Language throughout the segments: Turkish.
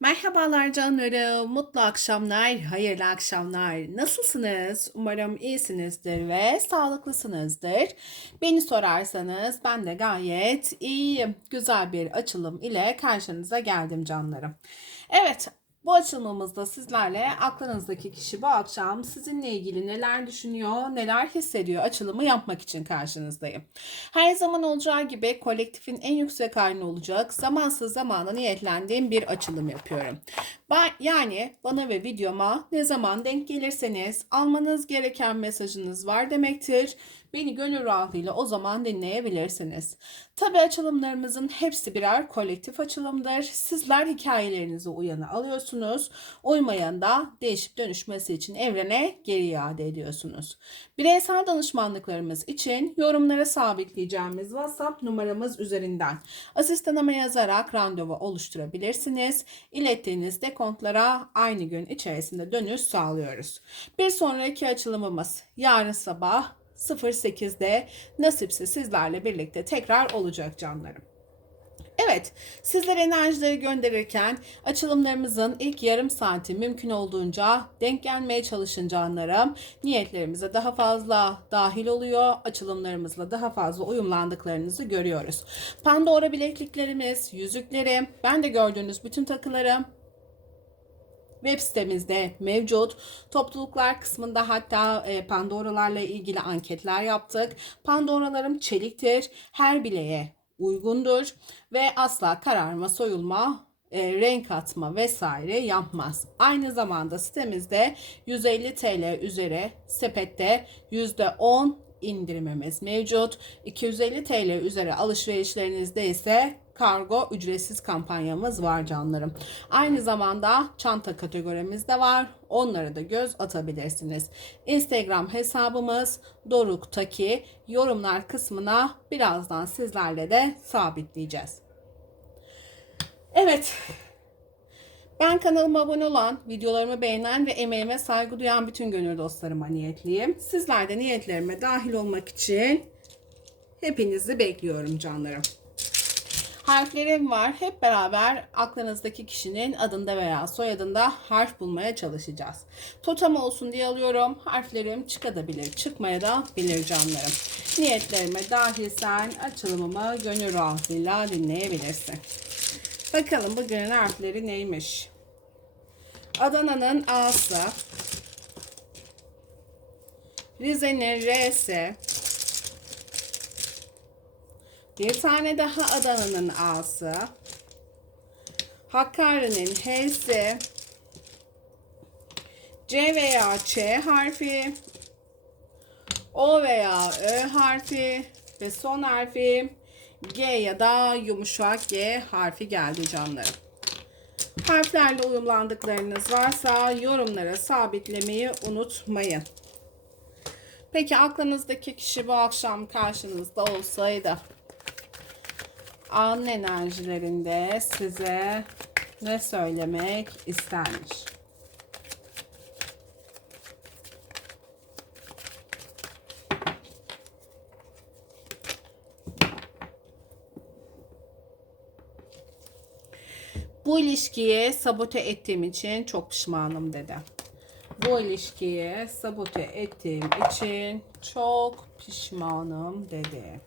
Merhabalar canlarım, mutlu akşamlar, hayırlı akşamlar. Nasılsınız? Umarım iyisinizdir ve sağlıklısınızdır. Beni sorarsanız ben de gayet iyiyim. Güzel bir açılım ile karşınıza geldim canlarım. Evet, bu açılımımızda sizlerle aklınızdaki kişi bu akşam sizinle ilgili neler düşünüyor, neler hissediyor açılımı yapmak için karşınızdayım. Her zaman olacağı gibi kolektifin en yüksek halini olacak zamansız zamana niyetlendiğim bir açılım yapıyorum. Yani bana ve videoma ne zaman denk gelirseniz almanız gereken mesajınız var demektir. Beni gönül rahatlığıyla o zaman dinleyebilirsiniz. Tabi açılımlarımızın hepsi birer kolektif açılımdır. Sizler hikayelerinizi uyana alıyorsunuz. Uymayan da değişip dönüşmesi için evrene geri iade ediyorsunuz. Bireysel danışmanlıklarımız için yorumlara sabitleyeceğimiz WhatsApp numaramız üzerinden asistanıma yazarak randevu oluşturabilirsiniz. İlettiğiniz dekontlara aynı gün içerisinde dönüş sağlıyoruz. Bir sonraki açılımımız yarın sabah 08'de nasipse sizlerle birlikte tekrar olacak canlarım. Evet, sizler enerjileri gönderirken açılımlarımızın ilk yarım saati mümkün olduğunca denk gelmeye çalışın canlarım. Niyetlerimize daha fazla dahil oluyor. Açılımlarımızla daha fazla uyumlandıklarınızı görüyoruz. Pandora bilekliklerimiz, yüzüklerim, ben de gördüğünüz bütün takılarım web sitemizde mevcut. Topluluklar kısmında hatta e, Pandora'larla ilgili anketler yaptık. Pandora'larım çeliktir. Her bileğe uygundur ve asla kararma, soyulma, e, renk atma vesaire yapmaz. Aynı zamanda sitemizde 150 TL üzeri sepette %10 indirimimiz mevcut. 250 TL üzeri alışverişlerinizde ise kargo ücretsiz kampanyamız var canlarım. Aynı zamanda çanta kategorimiz de var. Onlara da göz atabilirsiniz. Instagram hesabımız Doruk Taki. Yorumlar kısmına birazdan sizlerle de sabitleyeceğiz. Evet. Ben kanalıma abone olan, videolarımı beğenen ve emeğime saygı duyan bütün gönül dostlarıma niyetliyim. Sizler de niyetlerime dahil olmak için hepinizi bekliyorum canlarım. Harflerim var. Hep beraber aklınızdaki kişinin adında veya soyadında harf bulmaya çalışacağız. Totem olsun diye alıyorum. Harflerim çıkabilir, çıkmaya da bilir canlarım. Niyetlerime dahilsen açılımımı gönül rahatlığıyla dinleyebilirsin. Bakalım bugünün harfleri neymiş? Adana'nın A'sı. Rize'nin R'si. Bir tane daha Adana'nın A'sı. Hakkari'nin H'si. C veya Ç harfi. O veya Ö harfi. Ve son harfi G ya da yumuşak G harfi geldi canlarım. Harflerle uyumlandıklarınız varsa yorumlara sabitlemeyi unutmayın. Peki aklınızdaki kişi bu akşam karşınızda olsaydı an enerjilerinde size ne söylemek istermiş? Bu ilişkiyi sabote ettiğim için çok pişmanım dedi. Bu ilişkiyi sabote ettiğim için çok pişmanım dedi.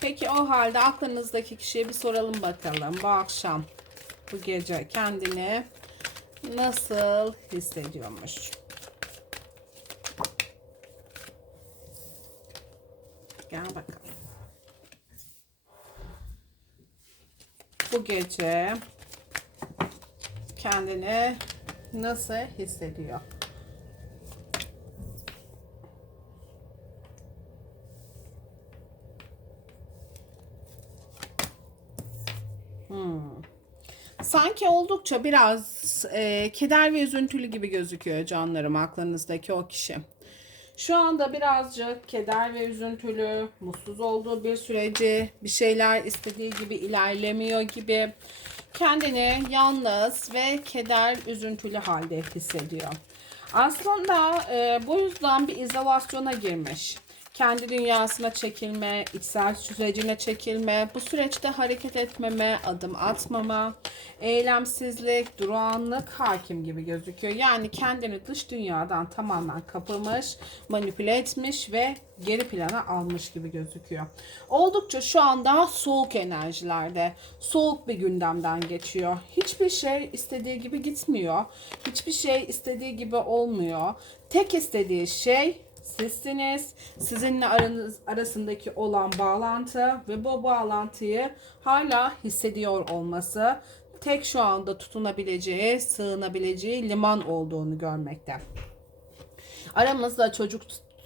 Peki o halde aklınızdaki kişiye bir soralım bakalım. Bu akşam, bu gece kendini nasıl hissediyormuş? Gel bakalım. Bu gece kendini nasıl hissediyor? Hmm. Sanki oldukça biraz e, keder ve üzüntülü gibi gözüküyor canlarım aklınızdaki o kişi. Şu anda birazcık keder ve üzüntülü, mutsuz olduğu bir süreci, bir şeyler istediği gibi ilerlemiyor gibi kendini yalnız ve keder, üzüntülü halde hissediyor. Aslında e, bu yüzden bir izolasyona girmiş. Kendi dünyasına çekilme, içsel sürecine çekilme, bu süreçte hareket etmeme, adım atmama, eylemsizlik, durağanlık hakim gibi gözüküyor. Yani kendini dış dünyadan tamamen kapamış, manipüle etmiş ve geri plana almış gibi gözüküyor. Oldukça şu anda soğuk enerjilerde, soğuk bir gündemden geçiyor. Hiçbir şey istediği gibi gitmiyor. Hiçbir şey istediği gibi olmuyor. Tek istediği şey sizsiniz. Sizinle aranız, arasındaki olan bağlantı ve bu bağlantıyı hala hissediyor olması tek şu anda tutunabileceği, sığınabileceği liman olduğunu görmekte. Aramızda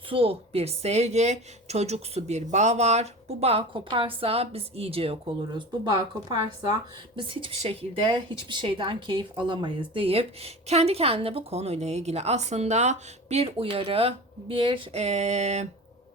çocuksu bir sevgi, çocuksu bir bağ var. Bu bağ koparsa biz iyice yok oluruz. Bu bağ koparsa biz hiçbir şekilde hiçbir şeyden keyif alamayız deyip kendi kendine bu konuyla ilgili aslında bir uyarı, bir ee,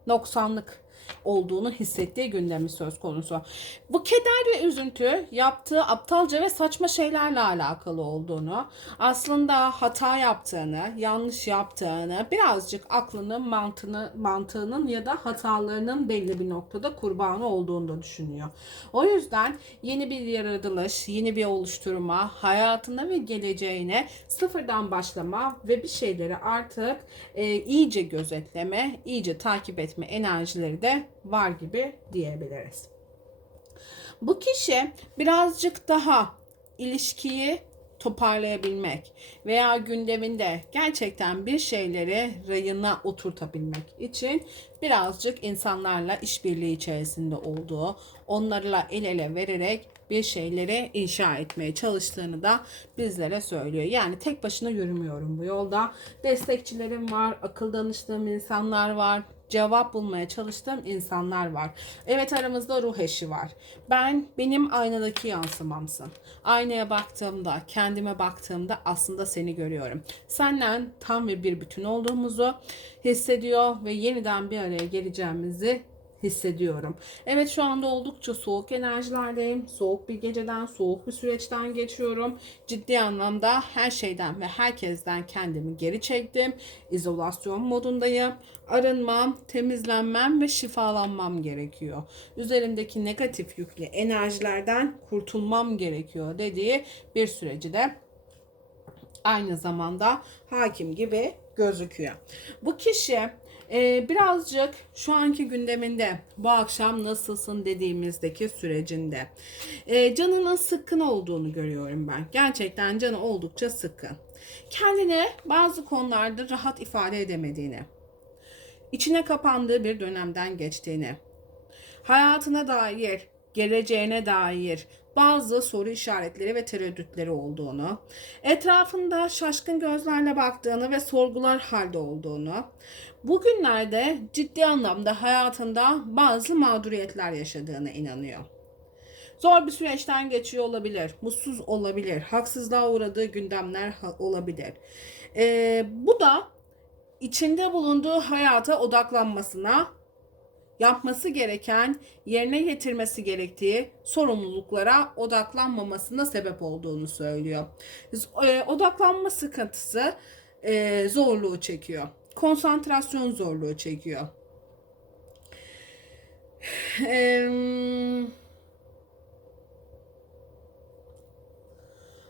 noksanlık olduğunu hissettiği gündemi söz konusu. Bu keder ve üzüntü yaptığı aptalca ve saçma şeylerle alakalı olduğunu, aslında hata yaptığını, yanlış yaptığını, birazcık aklının, mantığını, mantığının ya da hatalarının belli bir noktada kurbanı olduğunu düşünüyor. O yüzden yeni bir yaratılış, yeni bir oluşturma, hayatına ve geleceğine sıfırdan başlama ve bir şeyleri artık e, iyice gözetleme, iyice takip etme enerjileri de var gibi diyebiliriz. Bu kişi birazcık daha ilişkiyi toparlayabilmek veya gündeminde gerçekten bir şeyleri rayına oturtabilmek için birazcık insanlarla işbirliği içerisinde olduğu, onlarla el ele vererek bir şeyleri inşa etmeye çalıştığını da bizlere söylüyor. Yani tek başına yürümüyorum bu yolda. Destekçilerim var, akıl danıştığım insanlar var, cevap bulmaya çalıştığım insanlar var. Evet aramızda ruh eşi var. Ben benim aynadaki yansımamsın. Aynaya baktığımda, kendime baktığımda aslında seni görüyorum. Senden tam ve bir bütün olduğumuzu hissediyor ve yeniden bir araya geleceğimizi hissediyorum. Evet şu anda oldukça soğuk enerjilerdeyim. Soğuk bir geceden, soğuk bir süreçten geçiyorum. Ciddi anlamda her şeyden ve herkesten kendimi geri çektim. İzolasyon modundayım. Arınmam, temizlenmem ve şifalanmam gerekiyor. Üzerimdeki negatif yüklü enerjilerden kurtulmam gerekiyor dediği bir süreci de aynı zamanda hakim gibi gözüküyor. Bu kişi ee, birazcık şu anki gündeminde bu akşam nasılsın dediğimizdeki sürecinde ee, canının sıkkın olduğunu görüyorum ben. Gerçekten canı oldukça sıkkın. Kendine bazı konularda rahat ifade edemediğini, içine kapandığı bir dönemden geçtiğini, hayatına dair, geleceğine dair bazı soru işaretleri ve tereddütleri olduğunu, etrafında şaşkın gözlerle baktığını ve sorgular halde olduğunu, bugünlerde ciddi anlamda hayatında bazı mağduriyetler yaşadığına inanıyor. Zor bir süreçten geçiyor olabilir, mutsuz olabilir, haksızlığa uğradığı gündemler olabilir. Ee, bu da içinde bulunduğu hayata odaklanmasına yapması gereken, yerine getirmesi gerektiği sorumluluklara odaklanmamasına sebep olduğunu söylüyor. E, odaklanma sıkıntısı e, zorluğu çekiyor. Konsantrasyon zorluğu çekiyor.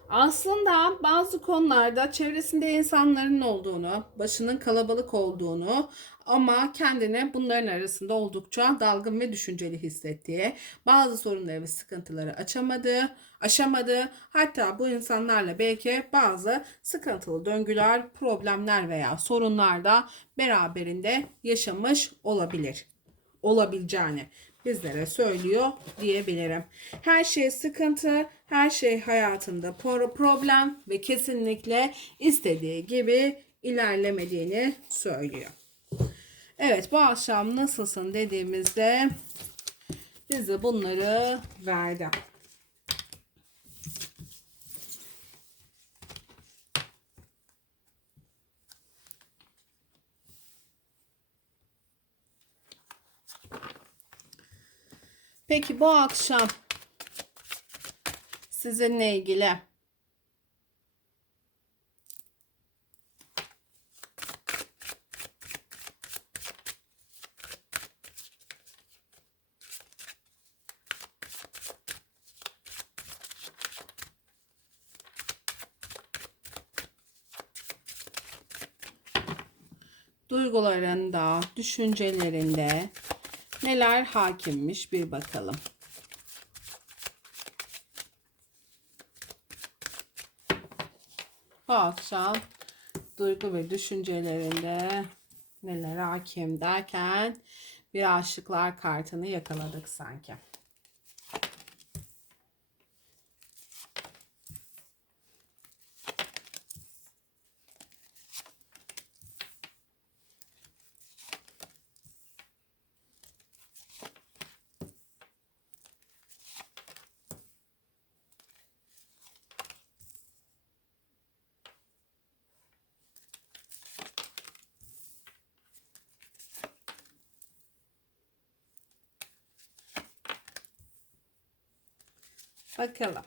Aslında bazı konularda çevresinde insanların olduğunu, başının kalabalık olduğunu ama kendini bunların arasında oldukça dalgın ve düşünceli hissettiği, bazı sorunları ve sıkıntıları açamadığı, aşamadığı, hatta bu insanlarla belki bazı sıkıntılı döngüler, problemler veya sorunlar da beraberinde yaşamış olabilir. Olabileceğini bizlere söylüyor diyebilirim. Her şey sıkıntı, her şey hayatında problem ve kesinlikle istediği gibi ilerlemediğini söylüyor. Evet bu akşam nasılsın dediğimizde bize bunları verdi. Peki bu akşam sizinle ilgili duygularında, düşüncelerinde neler hakimmiş bir bakalım. Bu akşam duygu ve düşüncelerinde neler hakim derken bir aşıklar kartını yakaladık sanki. Bakalım.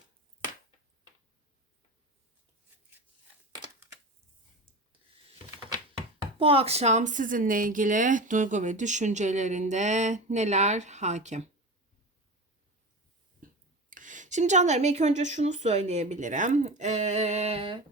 Bu akşam sizinle ilgili duygu ve düşüncelerinde neler hakim? Şimdi canlarım ilk önce şunu söyleyebilirim. Ee,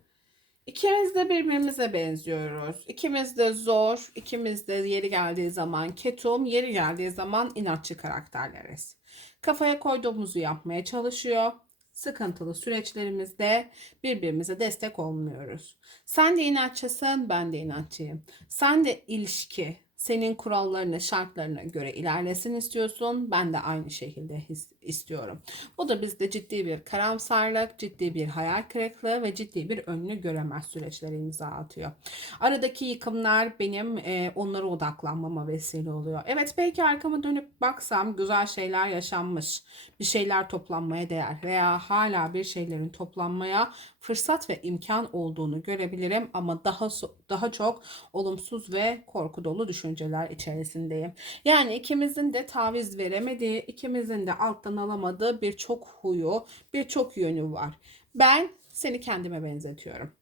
ikimiz de birbirimize benziyoruz. İkimiz de zor, ikimiz de yeri geldiği zaman ketum, yeri geldiği zaman inatçı karakterleriz. Kafaya koyduğumuzu yapmaya çalışıyor. Sıkıntılı süreçlerimizde birbirimize destek olmuyoruz. Sen de inatçısın, ben de inatçıyım. Sen de ilişki, senin kurallarına, şartlarına göre ilerlesin istiyorsun. Ben de aynı şekilde istiyorum. Bu da bizde ciddi bir karamsarlık, ciddi bir hayal kırıklığı ve ciddi bir önünü göremez süreçlere imza atıyor. Aradaki yıkımlar benim e, onlara odaklanmama vesile oluyor. Evet belki arkama dönüp baksam güzel şeyler yaşanmış. Bir şeyler toplanmaya değer veya hala bir şeylerin toplanmaya fırsat ve imkan olduğunu görebilirim ama daha daha çok olumsuz ve korku dolu düşünceler içerisindeyim. Yani ikimizin de taviz veremediği, ikimizin de alttan alamadığı birçok huyu, birçok yönü var. Ben seni kendime benzetiyorum.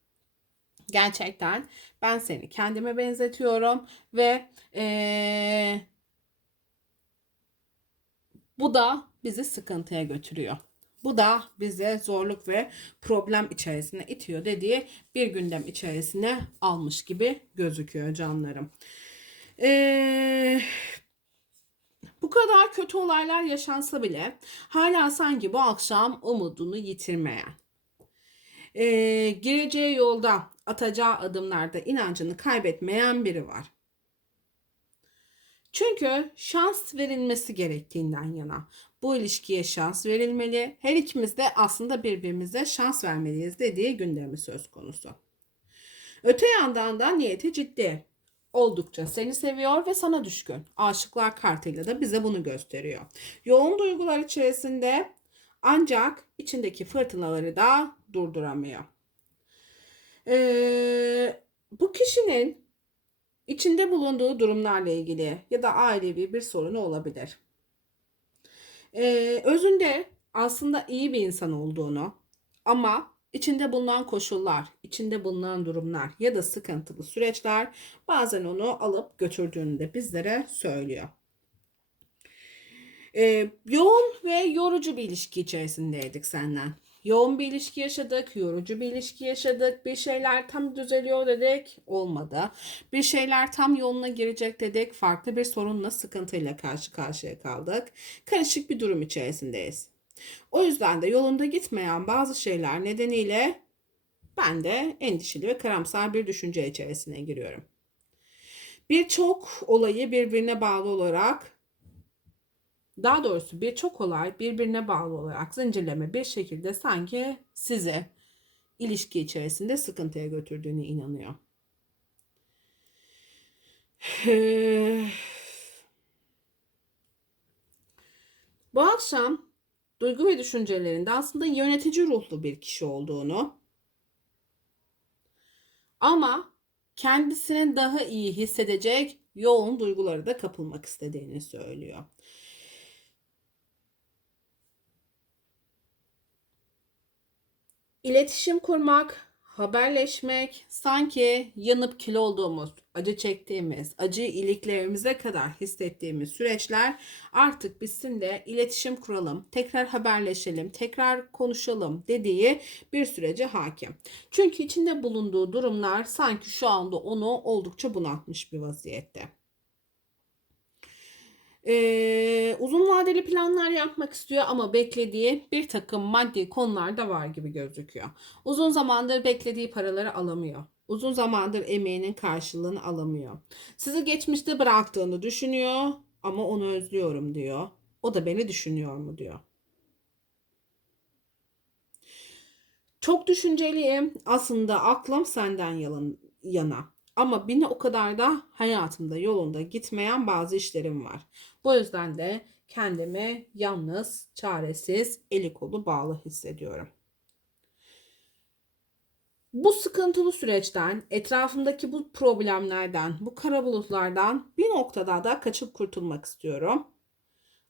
Gerçekten ben seni kendime benzetiyorum ve ee, bu da bizi sıkıntıya götürüyor. Bu da bize zorluk ve problem içerisine itiyor dediği bir gündem içerisine almış gibi gözüküyor canlarım. Ee, bu kadar kötü olaylar yaşansa bile hala sanki bu akşam umudunu yitirmeyen, ee, gireceği yolda atacağı adımlarda inancını kaybetmeyen biri var. Çünkü şans verilmesi gerektiğinden yana. Bu ilişkiye şans verilmeli. Her ikimiz de aslında birbirimize şans vermeliyiz dediği gündemi söz konusu. Öte yandan da niyeti ciddi. Oldukça seni seviyor ve sana düşkün. Aşıklar kartıyla da bize bunu gösteriyor. Yoğun duygular içerisinde ancak içindeki fırtınaları da durduramıyor. Ee, bu kişinin içinde bulunduğu durumlarla ilgili ya da ailevi bir sorunu olabilir. Ee, özünde aslında iyi bir insan olduğunu ama içinde bulunan koşullar, içinde bulunan durumlar ya da sıkıntılı süreçler bazen onu alıp götürdüğünü de bizlere söylüyor. Ee, yoğun ve yorucu bir ilişki içerisindeydik senden. Yoğun bir ilişki yaşadık, yorucu bir ilişki yaşadık. Bir şeyler tam düzeliyor dedik, olmadı. Bir şeyler tam yoluna girecek dedik, farklı bir sorunla, sıkıntıyla karşı karşıya kaldık. Karışık bir durum içerisindeyiz. O yüzden de yolunda gitmeyen bazı şeyler nedeniyle ben de endişeli ve karamsar bir düşünce içerisine giriyorum. Birçok olayı birbirine bağlı olarak daha doğrusu birçok olay birbirine bağlı olarak zincirleme bir şekilde sanki sizi ilişki içerisinde sıkıntıya götürdüğüne inanıyor. Bu akşam duygu ve düşüncelerinde aslında yönetici ruhlu bir kişi olduğunu ama kendisini daha iyi hissedecek yoğun duyguları da kapılmak istediğini söylüyor. İletişim kurmak, haberleşmek sanki yanıp kil olduğumuz, acı çektiğimiz, acı iliklerimize kadar hissettiğimiz süreçler artık bitsin de iletişim kuralım, tekrar haberleşelim, tekrar konuşalım dediği bir sürece hakim. Çünkü içinde bulunduğu durumlar sanki şu anda onu oldukça bunaltmış bir vaziyette. Ee, uzun vadeli planlar yapmak istiyor ama beklediği bir takım maddi konular da var gibi gözüküyor. Uzun zamandır beklediği paraları alamıyor. Uzun zamandır emeğinin karşılığını alamıyor. Sizi geçmişte bıraktığını düşünüyor ama onu özlüyorum diyor. O da beni düşünüyor mu diyor. Çok düşünceliyim. Aslında aklım senden yalan, yana. Ama beni o kadar da hayatımda yolunda gitmeyen bazı işlerim var. Bu yüzden de kendimi yalnız, çaresiz, eli kolu bağlı hissediyorum. Bu sıkıntılı süreçten, etrafımdaki bu problemlerden, bu kara bulutlardan bir noktada da kaçıp kurtulmak istiyorum.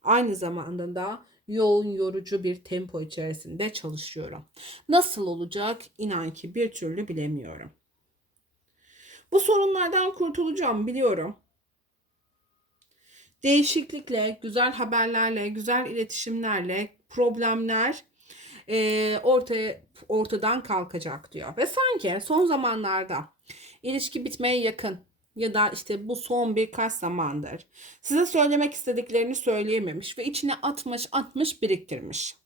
Aynı zamanda da yoğun yorucu bir tempo içerisinde çalışıyorum. Nasıl olacak inan ki bir türlü bilemiyorum. Bu sorunlardan kurtulacağım biliyorum. Değişiklikle, güzel haberlerle, güzel iletişimlerle problemler e, ortaya ortadan kalkacak diyor. Ve sanki son zamanlarda ilişki bitmeye yakın ya da işte bu son birkaç zamandır size söylemek istediklerini söyleyememiş ve içine atmış atmış biriktirmiş.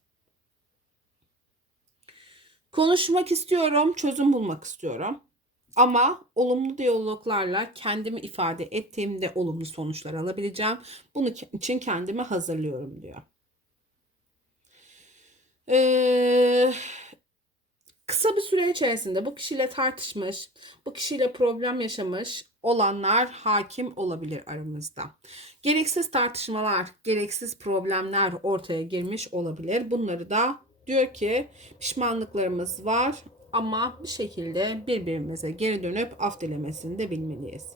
Konuşmak istiyorum, çözüm bulmak istiyorum. Ama olumlu diyaloglarla kendimi ifade ettiğimde olumlu sonuçlar alabileceğim. Bunun için kendimi hazırlıyorum diyor. Ee, kısa bir süre içerisinde bu kişiyle tartışmış, bu kişiyle problem yaşamış olanlar hakim olabilir aramızda. Gereksiz tartışmalar, gereksiz problemler ortaya girmiş olabilir. Bunları da diyor ki pişmanlıklarımız var ama bir şekilde birbirimize geri dönüp af dilemesini de bilmeliyiz.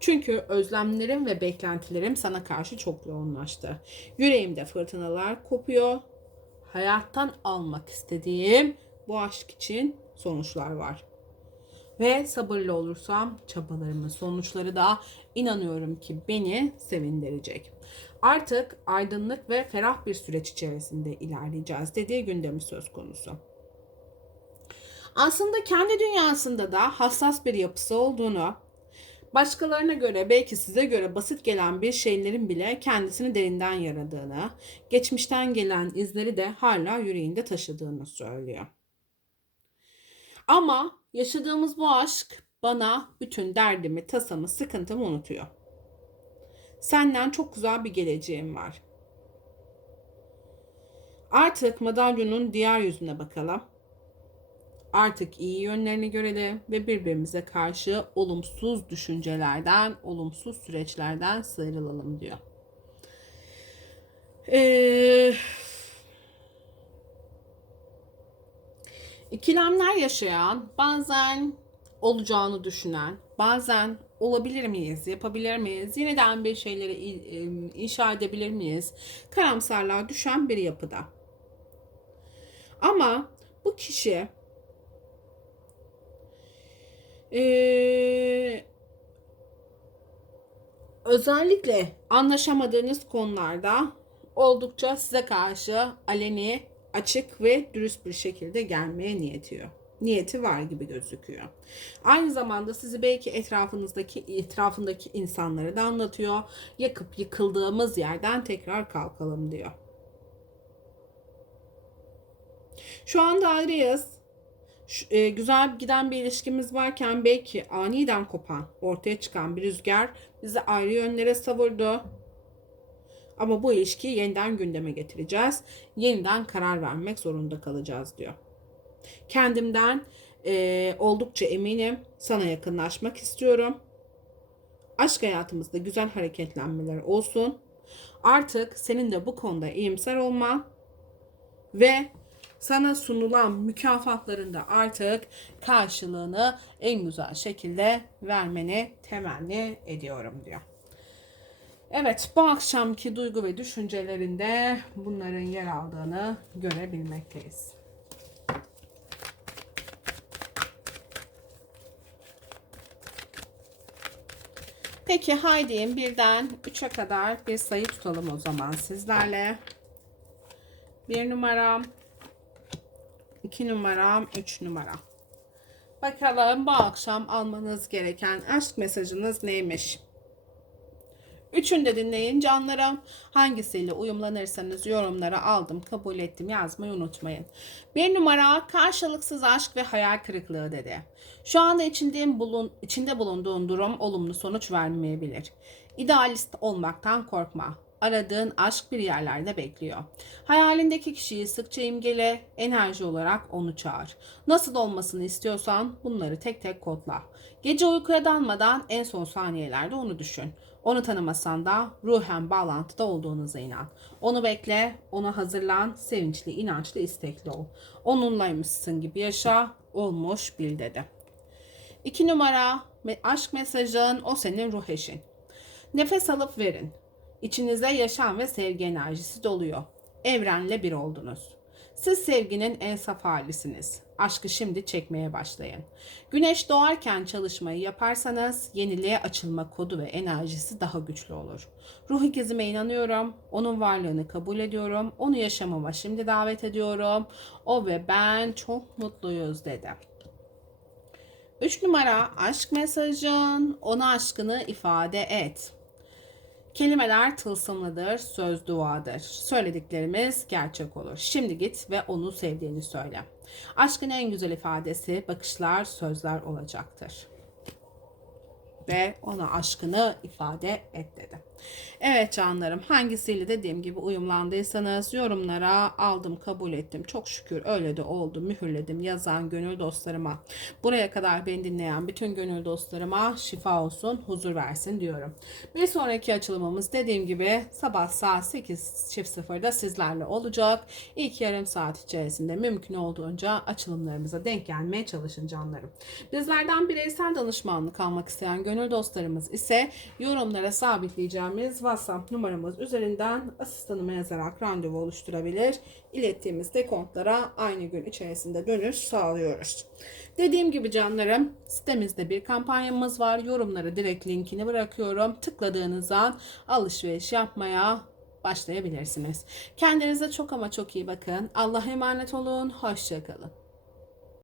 Çünkü özlemlerim ve beklentilerim sana karşı çok yoğunlaştı. Yüreğimde fırtınalar kopuyor. Hayattan almak istediğim bu aşk için sonuçlar var. Ve sabırlı olursam çabalarımın sonuçları da inanıyorum ki beni sevindirecek. Artık aydınlık ve ferah bir süreç içerisinde ilerleyeceğiz dediği gündemi söz konusu. Aslında kendi dünyasında da hassas bir yapısı olduğunu, başkalarına göre belki size göre basit gelen bir şeylerin bile kendisini derinden yaradığını, geçmişten gelen izleri de hala yüreğinde taşıdığını söylüyor. Ama yaşadığımız bu aşk bana bütün derdimi, tasamı, sıkıntımı unutuyor. Senden çok güzel bir geleceğim var. Artık madalyonun diğer yüzüne bakalım artık iyi yönlerini görelim ve birbirimize karşı olumsuz düşüncelerden, olumsuz süreçlerden sıyrılalım diyor. Ee, ikilemler yaşayan, bazen olacağını düşünen, bazen olabilir miyiz, yapabilir miyiz, yeniden bir şeyleri inşa edebilir miyiz, karamsarlığa düşen bir yapıda. Ama bu kişi ee, özellikle anlaşamadığınız konularda oldukça size karşı aleni, açık ve dürüst bir şekilde gelmeye niyetiyor. Niyeti var gibi gözüküyor. Aynı zamanda sizi belki etrafınızdaki etrafındaki insanları da anlatıyor. Yakıp yıkıldığımız yerden tekrar kalkalım diyor. Şu anda ayrıyız e, güzel giden bir ilişkimiz varken belki aniden kopan, ortaya çıkan bir rüzgar bizi ayrı yönlere savurdu. Ama bu ilişkiyi yeniden gündeme getireceğiz. Yeniden karar vermek zorunda kalacağız diyor. Kendimden e, oldukça eminim. Sana yakınlaşmak istiyorum. Aşk hayatımızda güzel hareketlenmeler olsun. Artık senin de bu konuda iyimser olman ve sana sunulan mükafatlarında artık karşılığını en güzel şekilde vermeni temenni ediyorum diyor. Evet bu akşamki duygu ve düşüncelerinde bunların yer aldığını görebilmekteyiz. Peki haydi birden 3'e kadar bir sayı tutalım o zaman sizlerle. Bir numaram iki numaram, üç numaram. Bakalım bu akşam almanız gereken aşk mesajınız neymiş? Üçünü de dinleyin canlarım. Hangisiyle uyumlanırsanız yorumlara aldım, kabul ettim yazmayı unutmayın. Bir numara karşılıksız aşk ve hayal kırıklığı dedi. Şu anda içinde, bulun, içinde bulunduğun durum olumlu sonuç vermeyebilir. İdealist olmaktan korkma. Aradığın aşk bir yerlerde bekliyor. Hayalindeki kişiyi sıkça imgele, enerji olarak onu çağır. Nasıl olmasını istiyorsan bunları tek tek kodla. Gece uykuya dalmadan en son saniyelerde onu düşün. Onu tanımasan da ruhen bağlantıda olduğunuza inan. Onu bekle, ona hazırlan, sevinçli, inançlı, istekli ol. Onunlaymışsın gibi yaşa, olmuş bil dedi. İki numara aşk mesajın o senin ruh eşin. Nefes alıp verin. İçinize yaşam ve sevgi enerjisi doluyor. Evrenle bir oldunuz. Siz sevginin en saf halisiniz. Aşkı şimdi çekmeye başlayın. Güneş doğarken çalışmayı yaparsanız yeniliğe açılma kodu ve enerjisi daha güçlü olur. Ruh ikizime inanıyorum. Onun varlığını kabul ediyorum. Onu yaşamama şimdi davet ediyorum. O ve ben çok mutluyuz dedi. 3 numara aşk mesajın. Ona aşkını ifade et. Kelimeler tılsımlıdır, söz duadır. Söylediklerimiz gerçek olur. Şimdi git ve onu sevdiğini söyle. Aşkın en güzel ifadesi bakışlar, sözler olacaktır. Ve ona aşkını ifade et dedi. Evet canlarım hangisiyle dediğim gibi uyumlandıysanız yorumlara aldım kabul ettim. Çok şükür öyle de oldu mühürledim yazan gönül dostlarıma. Buraya kadar beni dinleyen bütün gönül dostlarıma şifa olsun huzur versin diyorum. Bir sonraki açılımımız dediğim gibi sabah saat 8.00'da sizlerle olacak. İlk yarım saat içerisinde mümkün olduğunca açılımlarımıza denk gelmeye çalışın canlarım. Bizlerden bireysel danışmanlık almak isteyen gönül dostlarımız ise yorumlara sabitleyeceğimiz WhatsApp numaramız üzerinden asistanıma yazarak randevu oluşturabilir. İlettiğimiz dekontlara aynı gün içerisinde dönüş sağlıyoruz. Dediğim gibi canlarım sitemizde bir kampanyamız var. Yorumlara direkt linkini bırakıyorum. Tıkladığınız an alışveriş yapmaya başlayabilirsiniz. Kendinize çok ama çok iyi bakın. Allah'a emanet olun. Hoşçakalın.